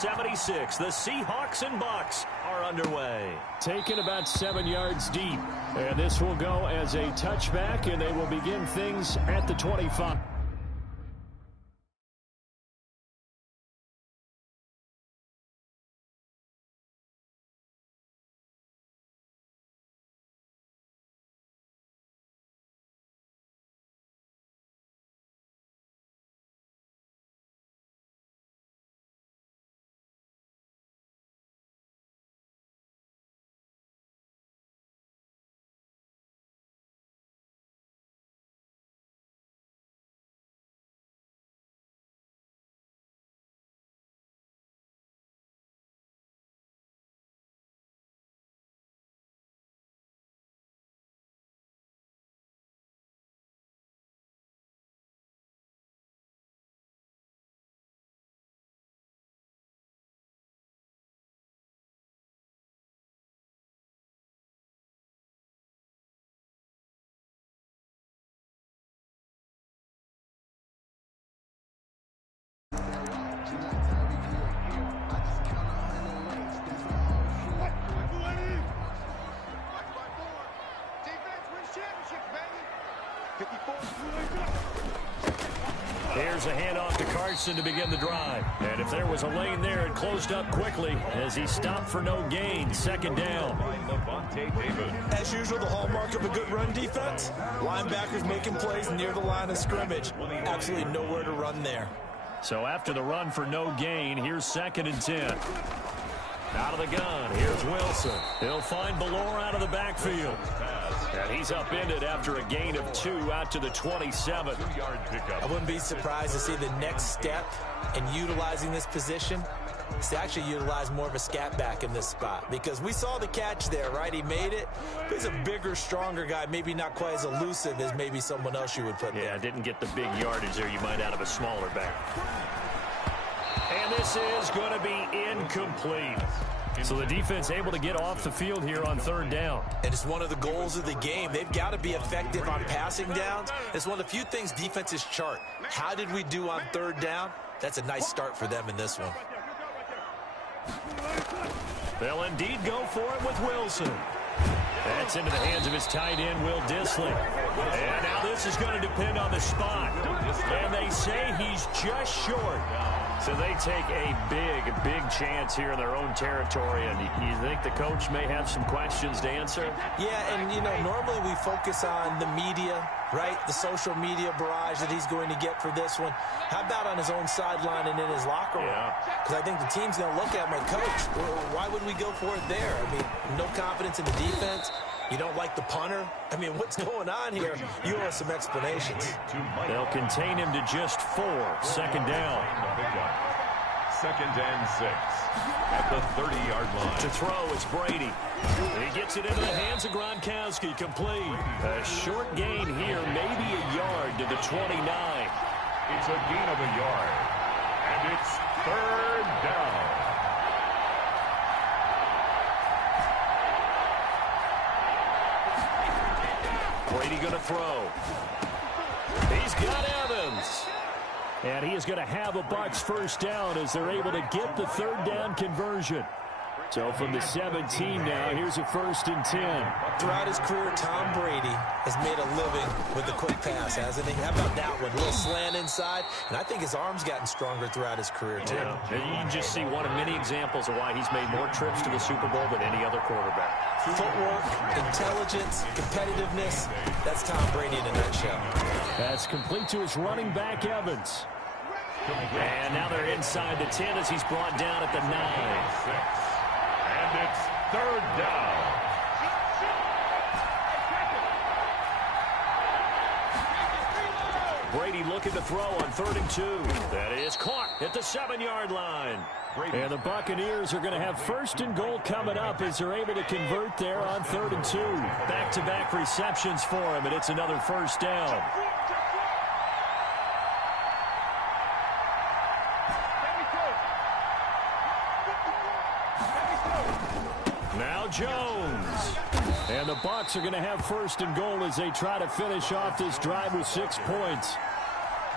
76. The Seahawks and Bucks are underway. Taken about 7 yards deep. And this will go as a touchback, and they will begin things at the 25. Here's a handoff to Carson to begin the drive. And if there was a lane there, it closed up quickly as he stopped for no gain. Second down. As usual, the hallmark of a good run defense, linebackers making plays near the line of scrimmage. Absolutely nowhere to run there. So after the run for no gain, here's 2nd and 10. Out of the gun, here's Wilson. He'll find Ballore out of the backfield. And he's upended after a gain of 2 out to the 27. I wouldn't be surprised to see the next step in utilizing this position is to actually utilize more of a scat back in this spot. Because we saw the catch there, right? He made it. But he's a bigger, stronger guy, maybe not quite as elusive as maybe someone else you would put there. Yeah, didn't get the big yardage there you might out of a smaller back. And this is going to be incomplete. So the defense able to get off the field here on 3rd down. And it's one of the goals of the game. They've got to be effective on passing downs. It's one of the few things defenses chart. How did we do on 3rd down? That's a nice start for them in this one. They'll indeed go for it with Wilson. That's into the hands of his tight end, Will Dissly. And now this is going to depend on the spot. And they say he's just short. So they take a big chance here in their own territory. And you think the coach may have some questions to answer? Yeah, and, you know, normally we focus on the media, right? The social media barrage that he's going to get for this one. How about on his own sideline and in his locker room? Because I think the team's going to look at him like, Coach, why would we go for it there? I mean, no confidence in the defense. You don't like the punter? I mean, what's going on here? You owe us some explanations. They'll contain him to just 4. 2nd down. 2nd and 6 at the 30-yard line. To throw, it's Brady. He gets it into the hands of Gronkowski. Complete. A short gain here, maybe a yard to the 29. It's a gain of a yard. And it's 3rd down. Brady going to throw. He's got Evans. And he is going to have a Bucs 1st down as they're able to get the 3rd down conversion. So from the 17 now, here's a 1st and 10. Throughout his career, Tom Brady has made a living with the quick pass, hasn't he? How about that one? A little slant inside. And I think his arm's gotten stronger throughout his career, too. Yeah. And you can just see one of many examples of why he's made more trips to the Super Bowl than any other quarterback. Footwork, intelligence, competitiveness. That's Tom Brady in a nutshell. That's complete to his running back, Evans. And now they're inside the 10 as he's brought down at the 9. And it's 3rd down. Brady looking to throw on 3rd and 2. That is caught at the 7-yard line. And the Buccaneers are going to have 1st and goal coming up as they're able to convert there on 3rd and 2. Back-to-back receptions for him, and it's another 1st down. Now Jones. And the Bucs are going to have 1st and goal as they try to finish off this drive with 6 points.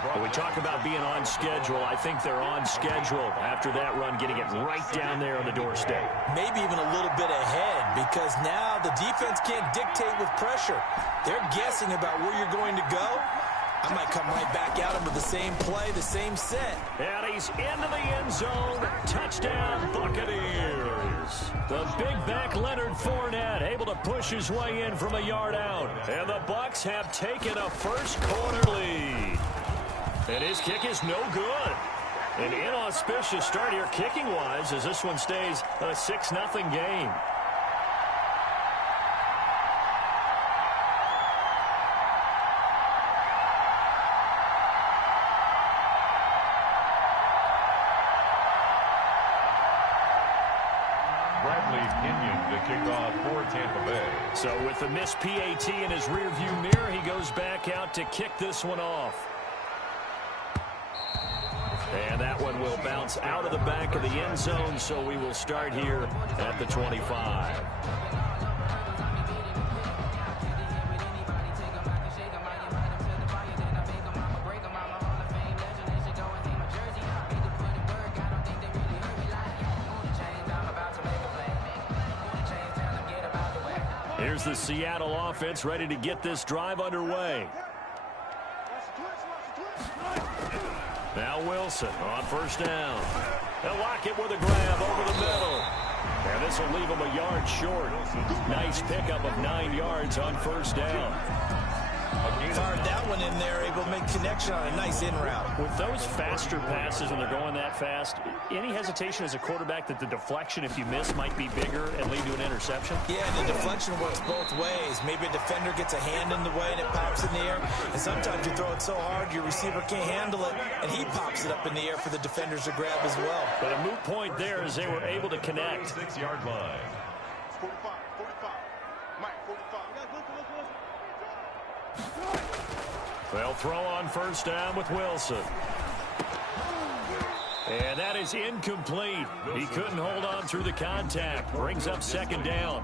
When we talk about being on schedule, I think they're on schedule after that run, getting it right down there on the doorstep. Maybe even a little bit ahead, because now the defense can't dictate with pressure. They're guessing about where you're going to go. I might come right back at him with the same play, the same set. And he's into the end zone. Touchdown, Buccaneers. The big back Leonard Fournette able to push his way in from a yard out. And the Bucs have taken a first-quarter lead. And his kick is no good. An inauspicious start here kicking-wise as this one stays a 6-0 game. Kickoff for Tampa Bay. So with the missed PAT in his rearview mirror, he goes back out to kick this one off. And that one will bounce out of the back of the end zone, so we will start here at the 25. Here's the Seattle offense ready to get this drive underway. Now Wilson on first down. They'll lock it with a grab over the middle. And this will leave him a yard short. Nice pickup of 9 yards on first down. Fired that one in there, able to make connection on a nice in route. With those faster passes when they're going that fast, any hesitation as a quarterback that the deflection, if you miss, might be bigger and lead to an interception? Yeah, and the deflection works both ways. Maybe a defender gets a hand in the way and it pops in the air. And sometimes you throw it so hard your receiver can't handle it, and he pops it up in the air for the defenders to grab as well. But a moot point there as they were able to connect. 6-yard line. 45. Mike, 45. They'll throw on first down with Wilson. And that is incomplete. He couldn't hold on through the contact. Brings up second down.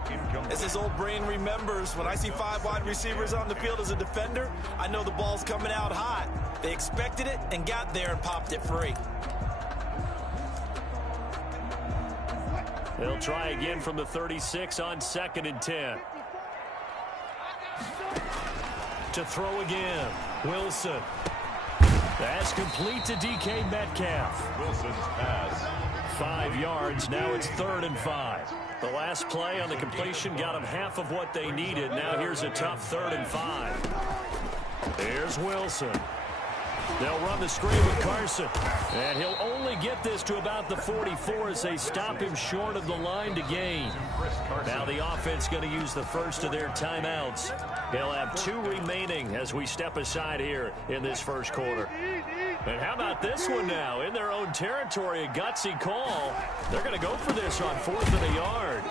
As his old brain remembers, when I see 5 wide receivers on the field as a defender, I know the ball's coming out hot. They expected it and got there and popped it free. They'll try again from the 36 on 2nd and 10. To throw again, Wilson. That's complete to DK Metcalf. Wilson's pass. 5 yards, now it's 3rd and 5. The last play on the completion got them half of what they needed. Now here's a tough 3rd and 5. Here's Wilson. They'll run the screen with Carson. And he'll only get this to about the 44 as they stop him short of the line to gain. Now the offense going to use the first of their timeouts. They'll have 2 remaining as we step aside here in this first quarter. And how about this one now? In their own territory, a gutsy call. They're going to go for this on 4th and a yard.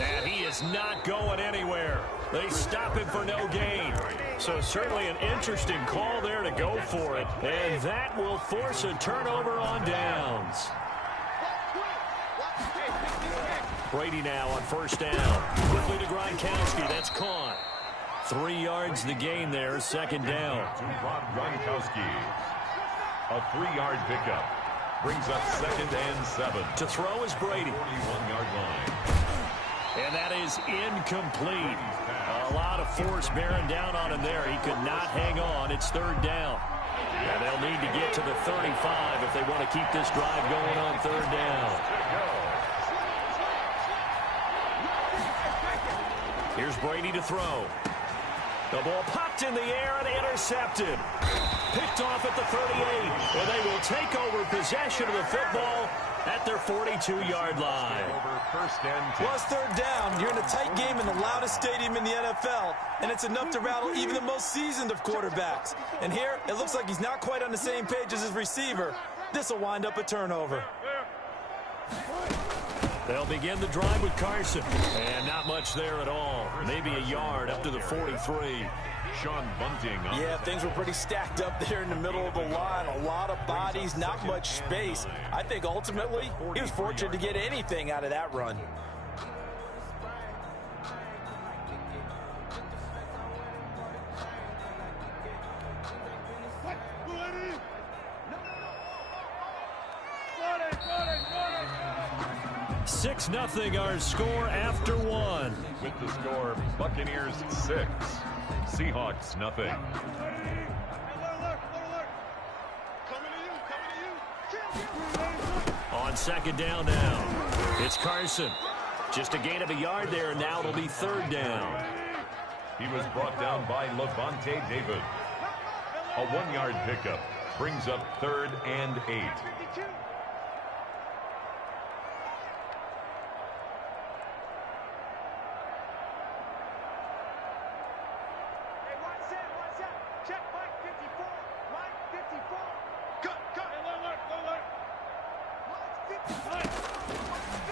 And he is not going anywhere. They stop him for no gain. So certainly an interesting call there to go for it. And that will force a turnover on downs. Brady now on first down. Quickly to Gronkowski. That's caught. 3 yards the gain there. 2nd down. Gronkowski. A 3-yard pickup. Brings up 2nd and 7. To throw is Brady. 41-yard line. And that is incomplete. A lot of force bearing down on him there. He could not hang on. It's 3rd down. And they'll need to get to the 35 if they want to keep this drive going on 3rd down. Here's Brady to throw. The ball popped in the air and intercepted. Picked off at the 38. And they will take over possession of the football at their 42-yard line. Well, it's 3rd down. You're in a tight game in the loudest stadium in the NFL, and it's enough to rattle even the most seasoned of quarterbacks. And here, it looks like he's not quite on the same page as his receiver. This will wind up a turnover. They'll begin the drive with Carson. And not much there at all. Maybe a yard up to the 43. Sean Bunting. Yeah, things were pretty stacked up there in the middle of the line. A lot of bodies, not much space. I think ultimately he was fortunate to get anything out of that run. 6-0 our score after one. With the score, Buccaneers 6, Seahawks nothing. On second down now, it's Carson. Just a gain of a yard there, and now it'll be third down. He was brought down by Levante David. A 1-yard pickup brings up 3rd and 8.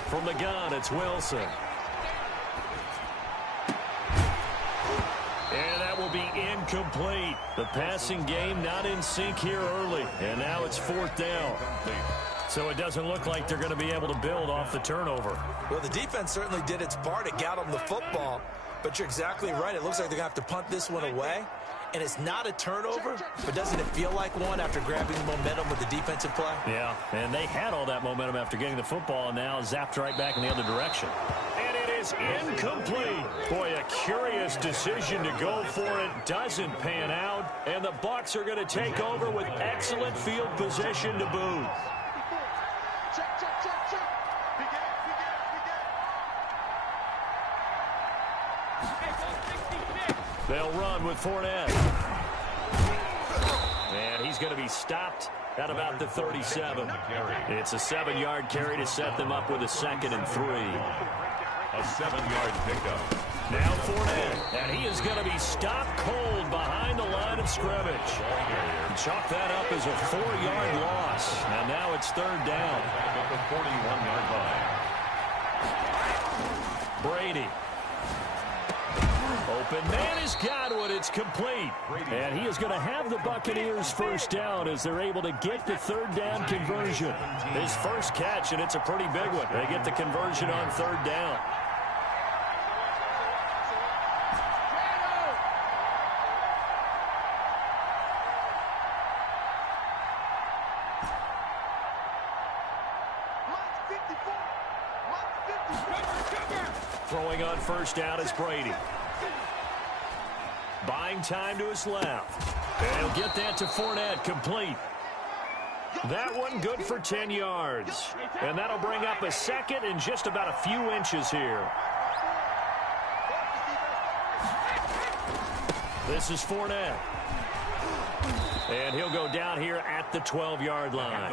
From the gun, it's Wilson. And that will be incomplete. The passing game not in sync here early. And now it's 4th down. So it doesn't look like they're going to be able to build off the turnover. Well, the defense certainly did its part. It got them the football. But you're exactly right. It looks like they're going to have to punt this one away. And it's not a turnover, but doesn't it feel like one after grabbing momentum with the defensive play? Yeah, and they had all that momentum after getting the football, and now zapped right back in the other direction. And it is incomplete. Boy, a curious decision to go for it. Doesn't pan out, and the Bucs are going to take over with excellent field position to boot. They'll run with Fournette. And he's going to be stopped at about the 37. It's a 7-yard carry to set them up with a 2nd and 3. A 7-yard pickup. Now Fournette, and he is going to be stopped cold behind the line of scrimmage. Chalk that up as a 4-yard loss. And now it's 3rd down. At the 41-yard line. Brady. Open man is Godwin. It's complete. And he is going to have the Buccaneers first down as they're able to get the 3rd down conversion. His first catch, and it's a pretty big one. They get the conversion on 3rd down. Throwing on first down is Brady. Buying time to his left. And he'll get that to Fournette, complete. That one good for 10 yards. And that'll bring up a 2nd and just about a few inches here. This is Fournette. And he'll go down here at the 12-yard line.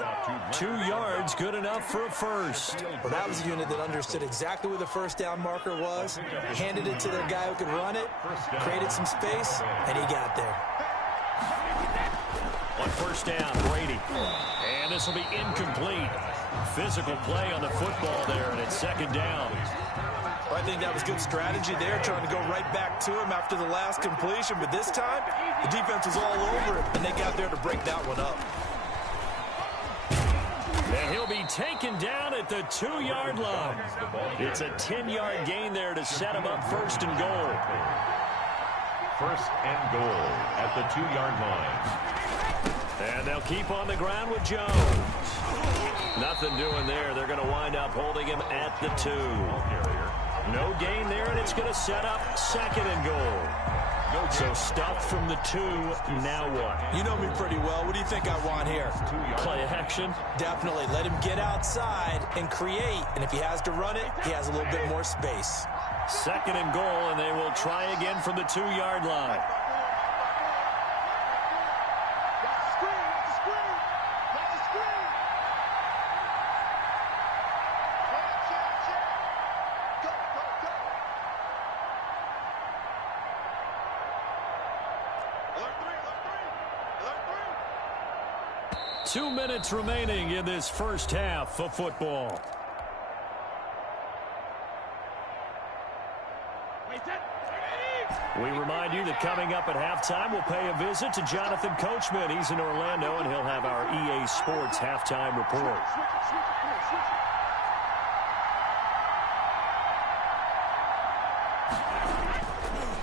2 yards, good enough for a first. Well, that was a unit that understood exactly where the first down marker was, handed it to their guy who could run it, created some space, and he got there. On first down, Brady. And this will be incomplete. Physical play on the football there, and it's 2nd down. Well, I think that was good strategy there, trying to go right back to him after the last completion. But this time, the defense was all over it, and they got there to break that one up. And he'll be taken down at the 2-yard line. It's a 10-yard gain there to set him up 1st and goal. 1st and goal at the 2-yard line. And they'll keep on the ground with Jones. Nothing doing there. They're going to wind up holding him at the 2. No gain there, and it's going to set up 2nd and goal. So stuff from the 2. Now what? You know me pretty well. What do you think I want here? Play action? Definitely. Let him get outside and create. And if he has to run it, he has a little bit more space. 2nd and goal, and they will try again from the 2-yard line. Two minutes remaining in this first half of football. We remind you that coming up at halftime, we'll pay a visit to Jonathan Coachman. He's in Orlando, and he'll have our EA Sports halftime report.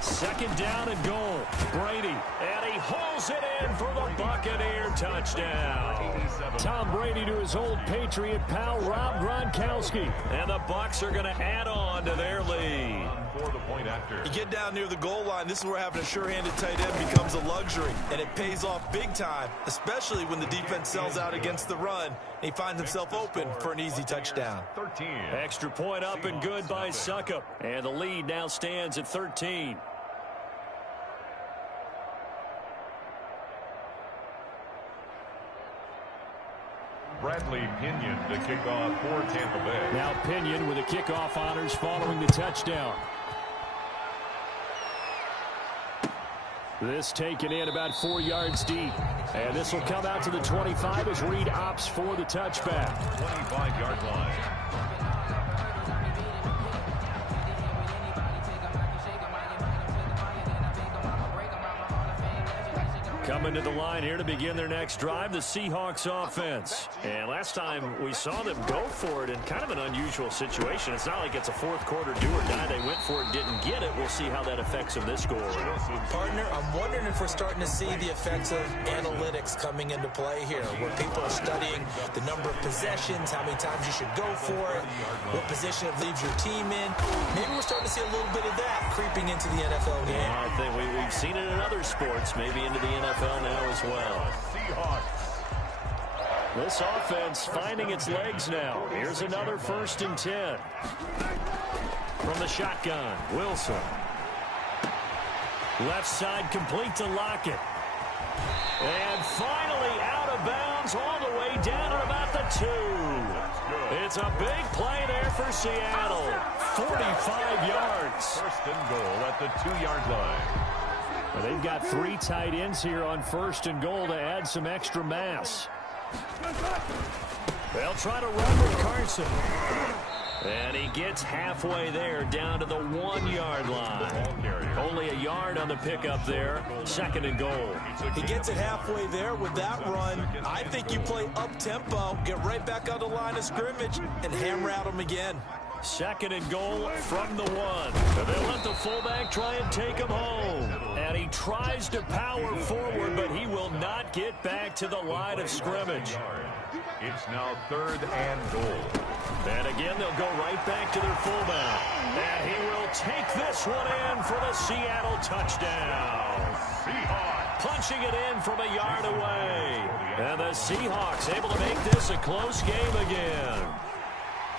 Second down and goal. Brady, and he hauls it in for the Buccaneer touchdown. Tom Brady to his old Patriot pal, Rob Gronkowski. And the Bucs are going to add on to their lead. For the point after. You get down near the goal line, this is where having a sure-handed tight end becomes a luxury, and it pays off big time, especially when the defense sells out against the run, and he finds himself open for an easy touchdown. 13. Extra point up and good by Suckup. And the lead now stands at 13. Bradley Pinion to kick off for Tampa Bay. Now Pinion with the kickoff honors following the touchdown. This taken in about 4 yards deep. And this will come out to the 25 as Reed opts for the touchback. 25-yard line. Coming to the line here to begin their next drive, the Seahawks offense. And last time we saw them go for it in kind of an unusual situation. It's not like it's a fourth quarter do or die. They went for it, didn't get it. We'll see how that affects them this goal. Partner, I'm wondering if we're starting to see the effects of analytics coming into play here, where people are studying the number of possessions, how many times you should go for it, what position it leaves your team in. Maybe we're starting to see a little bit of that creeping into the NFL game. Yeah, I think we've seen it in other sports, maybe into the NFL now as well. This offense finding its legs now. Here's another 1st and 10. From the shotgun, Wilson. Left side complete to Lockett. And finally out of bounds all the way down at about the 2. It's a big play there for Seattle. 45 yards. 1st and goal at the 2-yard line. Well, they've got 3 tight ends here on 1st and goal to add some extra mass. They'll try to run with Carson. And he gets halfway there down to the 1-yard line. Only a yard on the pickup there. 2nd and goal. He gets it halfway there with that run. I think you play up-tempo, get right back on the line of scrimmage, and hammer at him again. 2nd and goal from the 1. They'll let the fullback try and take him home. And he tries to power forward, but he will not get back to the line of scrimmage. It's now 3rd and goal. And again, they'll go right back to their fullback. And he will take this one in for the Seattle touchdown. Seahawks punching it in from a yard away. And the Seahawks able to make this a close game again.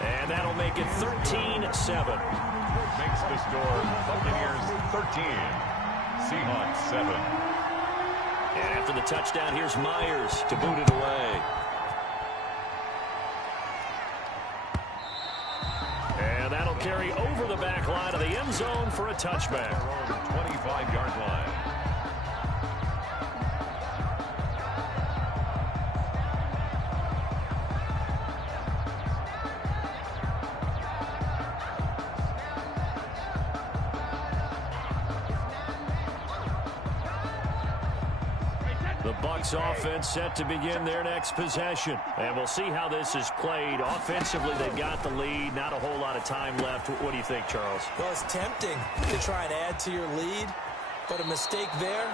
And that'll make it 13-7. Makes the score Buccaneers 13, Seahawks 7. And after the touchdown, here's Myers to boot it away. And that'll carry over the back line of the end zone for a touchback. 25-yard line. Bucs offense set to begin their next possession. And we'll see how this is played. Offensively, they've got the lead. Not a whole lot of time left. What do you think, Charles? Well, it's tempting to try and add to your lead, but a mistake there,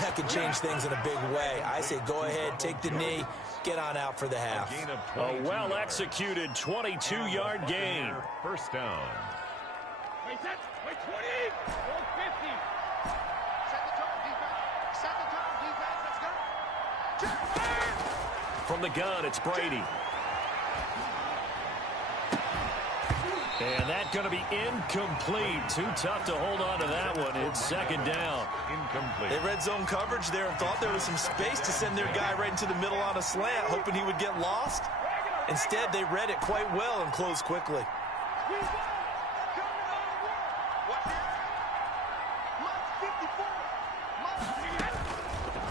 that could change things in a big way. I say go ahead, take the knee, get on out for the half. A well-executed 22-yard gain. 1st down. Wait, 20. Go 50. Set the tone, defense. Set the tone, defense. Let's go. From the gun, it's Brady. And that's going to be incomplete. Too tough to hold on to that one. It's 2nd down. Incomplete. They red zone coverage there and thought there was some space to send their guy right into the middle on a slant, hoping he would get lost. Instead, they read it quite well and closed quickly.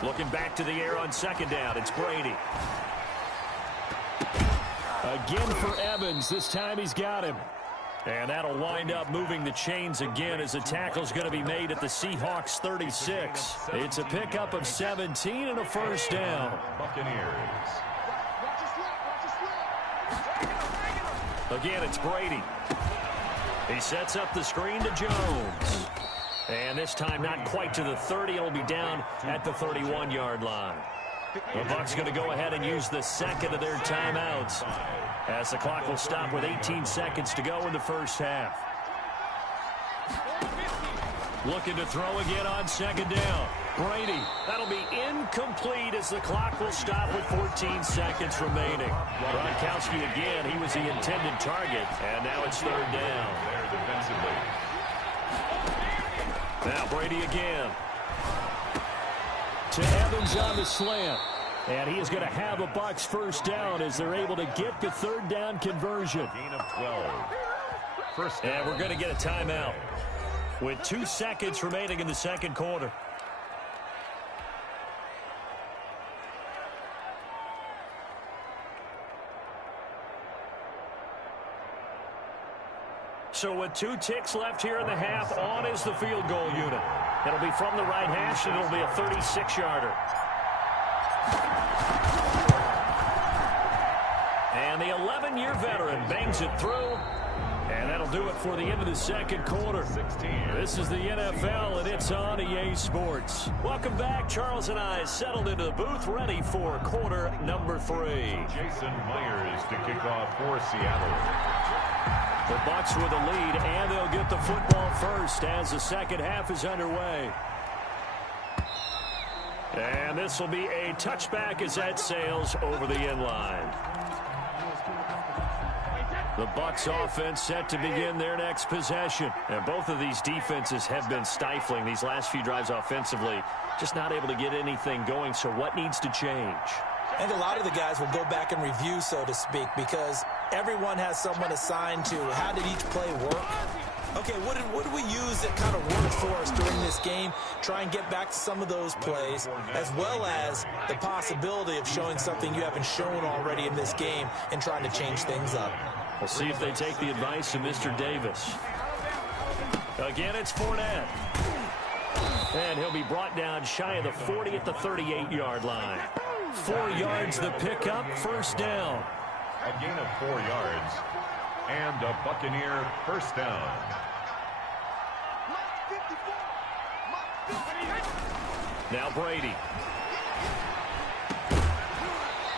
Looking back to the air on 2nd down. It's Brady. Again for Evans. This time he's got him. And that'll wind up moving the chains again as the tackle's going to be made at the Seahawks 36. It's a pickup of 17 and a 1st down. Buccaneers. Again, it's Brady. He sets up the screen to Jones. And this time not quite to the 30. It'll be down at the 31-yard line. The Bucs going to go ahead and use the second of their timeouts as the clock will stop with 18 seconds to go in the first half. Looking to throw again on second down. Brady, that'll be incomplete as the clock will stop with 14 seconds remaining. Gronkowski again, he was the intended target, and now it's third down. There defensively. Now Brady again. To Evans on the slant. And he is going to have a Bucs first down as they're able to get the third down conversion. Gain of 12. First down. And we're going to get a timeout with 2 seconds remaining in the second quarter. So with 2 ticks left here in the half, on is the field goal unit. It'll be from the right hash, and it'll be a 36-yarder. And the 11-year veteran bangs it through. And that'll do it for the end of the second quarter. 16. This is the NFL, and it's on EA Sports. Welcome back. Charles and I settled into the booth, ready for quarter number 3. Jason Myers to kick off for Seattle. The Bucs with a lead, and they'll get the football first as the second half is underway. And this will be a touchback as that sails over the end line. The Bucs offense set to begin their next possession. And both of these defenses have been stifling these last few drives offensively. Just not able to get anything going, so what needs to change? I think a lot of the guys will go back and review, so to speak, because everyone has someone assigned to how did each play work. Okay, what did we use that kind of worked for us during this game? Try and get back to some of those plays, as well as the possibility of showing something you haven't shown already in this game and trying to change things up. We'll see if they take the advice of Mr. Davis. Again, it's Fournette. And he'll be brought down shy of the 40 at the 38-yard line. 4 yards the pickup, first down. A gain of 4 yards. And a Buccaneer first down. Now Brady.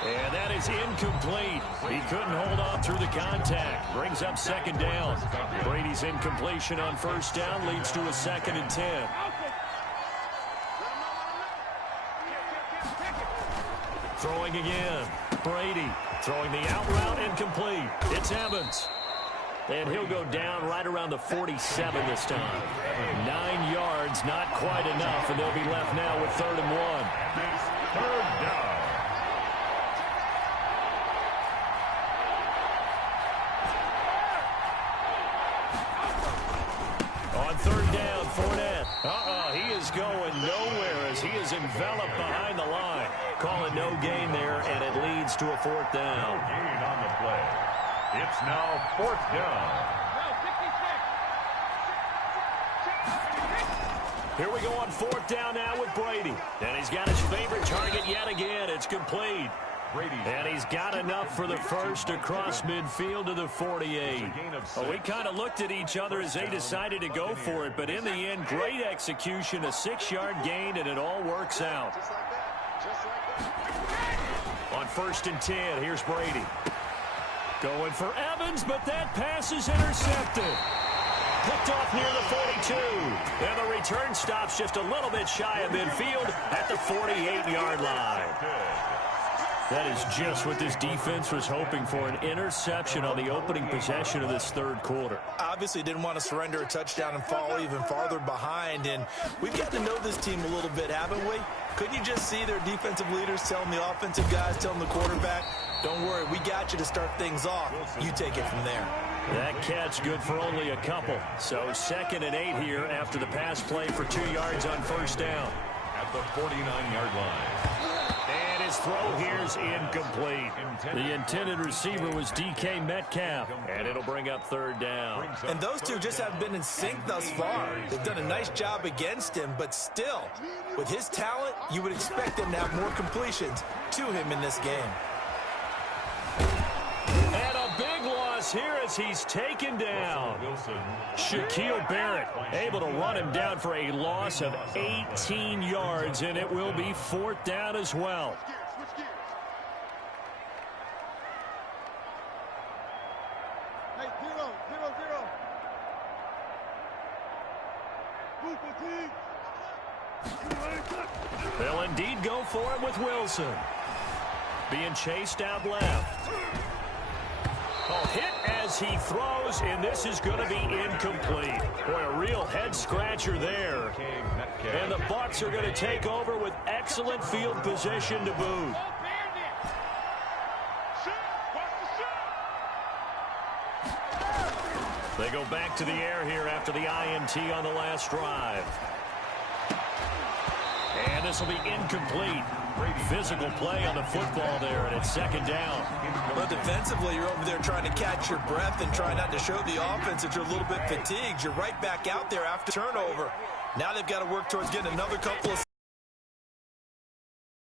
And that is incomplete. He couldn't hold on through the contact. Brings up second down. Brady's incompletion on first down leads to a 2nd and 10. Throwing again. Brady throwing the out route, incomplete. It's Evans. And he'll go down right around the 47 this time. 9 yards, not quite enough, and they'll be left now with 3rd and 1. Third down. On 3rd down, Fournette. He is going nowhere as he is enveloped behind the line. Calling no gain there, and it leads to a 4th down. No gain on the play. It's now 4th down. Here we go on 4th down now with Brady. And he's got his favorite target yet again. It's complete. And he's got enough for the first across midfield to the 48. Well, we kind of looked at each other as they decided to go for it. But in the end, great execution, a 6-yard gain, and it all works out. On 1st and 10, here's Brady. Going for Evans, but that pass is intercepted. Picked off near the 42. And the return stops just a little bit shy of midfield at the 48-yard line. That is just what this defense was hoping for, an interception on the opening possession of this 3rd quarter. Obviously didn't want to surrender a touchdown and fall even farther behind, and we've gotten to know this team a little bit, haven't we? Couldn't you just see their defensive leaders telling the offensive guys, telling the quarterback, don't worry, we got you to start things off. You take it from there. That catch good for only a couple. So 2nd and 8 here after the pass play for 2 yards on 1st down. At the 49-yard line. And his throw here's incomplete. The intended receiver was DK Metcalf, and it'll bring up 3rd down. And those two just haven't been in sync thus far. They've done a nice job against him, but still, with his talent, you would expect him to have more completions to him in this game. And a big loss loss here as he's taken down. Shaquille Barrett able to run him down for a loss of 18 yards, and it will be 4th down as well. Hey, 0-0-0. They'll indeed go for it with Wilson. Being chased out left. Oh, hit as he throws, and this is going to be incomplete. Boy, a real head-scratcher there. And the Bucs are going to take over with excellent field position to boot. They go back to the air here after the INT on the last drive. And this will be incomplete. Physical play on the football there, and it's 2nd down. But defensively, you're over there trying to catch your breath and try not to show the offense that you're a little bit fatigued. You're right back out there after turnover. Now they've got to work towards getting another couple of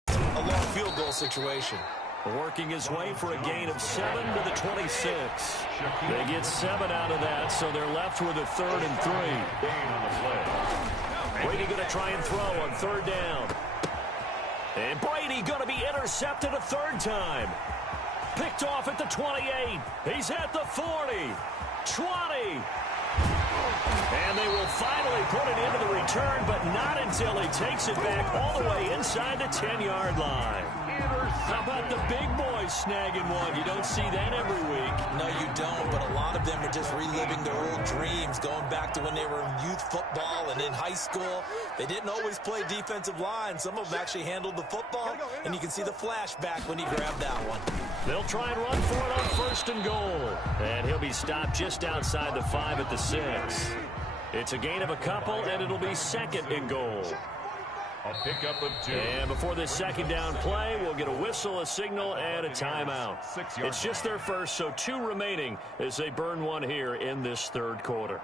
a long field goal situation. Working his way for a gain of 7 to the 26. They get 7 out of that, so they're left with a 3rd and 3. Brady going to try and throw on 3rd down. And Brady going to be intercepted a 3rd time. Picked off at the 28. He's at the 40. 20. And they will finally put it into the return, but not until he takes it back all the way inside the 10-yard line. How about the big boys snagging one? You don't see that every week. No, you don't, but a lot of them are just reliving their old dreams, going back to when they were in youth football and in high school. They didn't always play defensive line. Some of them actually handled the football, and you can see the flashback when he grabbed that one. They'll try and run for it on 1st and goal. And he'll be stopped just outside the 5 at the 6. It's a gain of a couple, and it'll be 2nd and goal. A pickup of 2. And before this 2nd down play, we'll get a whistle, a signal, and a timeout. It's just their first, so 2 remaining as they burn one here in this 3rd quarter.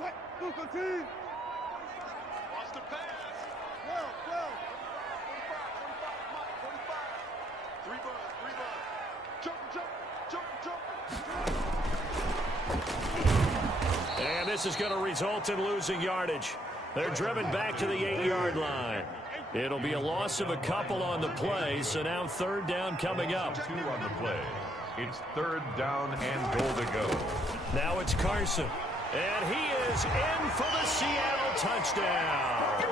Watch the pass. 12. 45. 3 bud. Jump. And this is going to result in losing yardage. They're driven back to the 8-yard line. It'll be a loss of a couple on the play, so now 3rd down coming up. 2 on the play. It's 3rd down and goal to go. Now it's Carson. And he is in for the Seattle touchdown.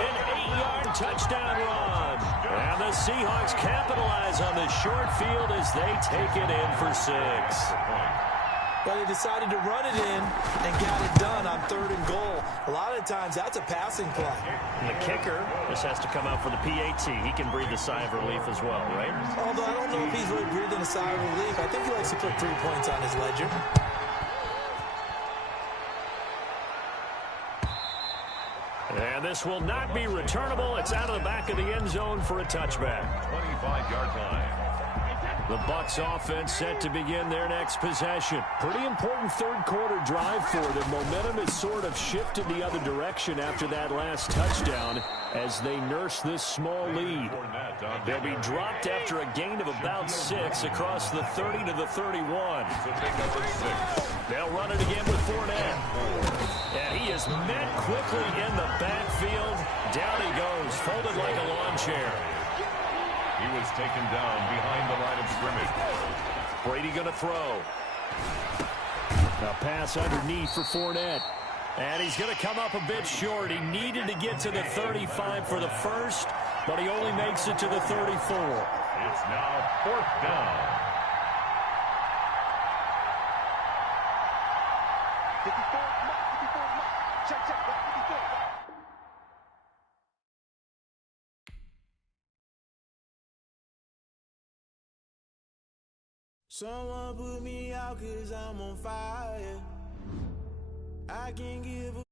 An 8-yard touchdown run. And the Seahawks capitalize on this short field as they take it in for 6. But they decided to run it in and got it done on 3rd and goal. A lot of times, that's a passing play. And the kicker just has to come out for the PAT. He can breathe a sigh of relief as well, right? Although I don't know if he's really breathing a sigh of relief. I think he likes to put 3 points on his ledger. And this will not be returnable. It's out of the back of the end zone for a touchback. 25-yard line. The Bucs offense set to begin their next possession. Pretty important 3rd quarter drive for them. Momentum has sort of shifted the other direction after that last touchdown as they nurse this small lead. They'll be dropped after a gain of about 6 across the 30 to the 31. They'll run it again with Fournette. And he is met quickly in the backfield. Down he goes, folded like a lawn chair. He was taken down behind the line of scrimmage. Brady going to throw. A pass underneath for Fournette. And he's going to come up a bit short. He needed to get to the 35 for the first, but he only makes it to the 34. It's now 4th down. 54. Check. 54. Someone put me out 'cause I'm on fire. I can give a